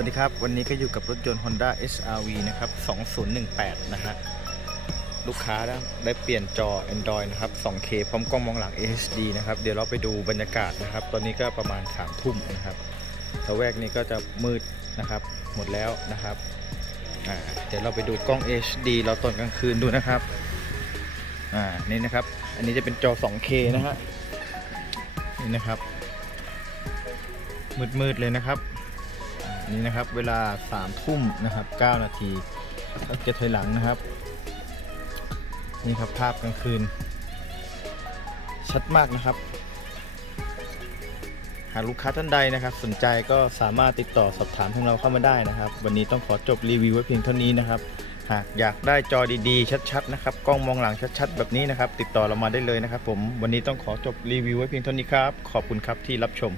วัสดีครับ วันนี้ก็อยู่กับรถยนต์ Honda SRV นะครับ 2018 นะฮะ ลูกค้าได้เปลี่ยนจอ Android นะครับ 2K พร้อมกล้องมองหลัง HD นะครับ เดี๋ยวเราไปดูบรรยากาศนะครับ ตอนนี้ก็ประมาณ 3 ทุ่มนะครับละแวกนี้ก็จะมืดนะครับ หมดแล้วนะครับ เดี๋ยวเราไปดูกล้อง HD เราตอนกลางคืนดูนะครับ อ่า นี่นะครับ อันนี้จะเป็นจอ 2K นะฮะ นี่นะครับ มืดๆเลยนะครับ นี่นะครับ เวลา3ทุ่มนะครับ9นาทีก็จะถอยหลังนะครับ นี่ครับภาพกลางคืน ชัดมากนะครับ หากลูกค้าท่านใดนะครับ สนใจก็สามารถติดต่อสอบถามทางเราเข้ามาได้นะครับ วันนี้ต้องขอจบรีวิวไว้เพียงเท่านี้นะครับหากอยากได้จอดีๆ ชัดๆ นะครับ กล้องมองหลังชัดๆ แบบนี้นะครับ ติดต่อเรามาได้เลยนะครับผม วันนี้ต้องขอจบรีวิวไว้เพียงเท่านี้ครับ ขอบคุณครับที่รับชม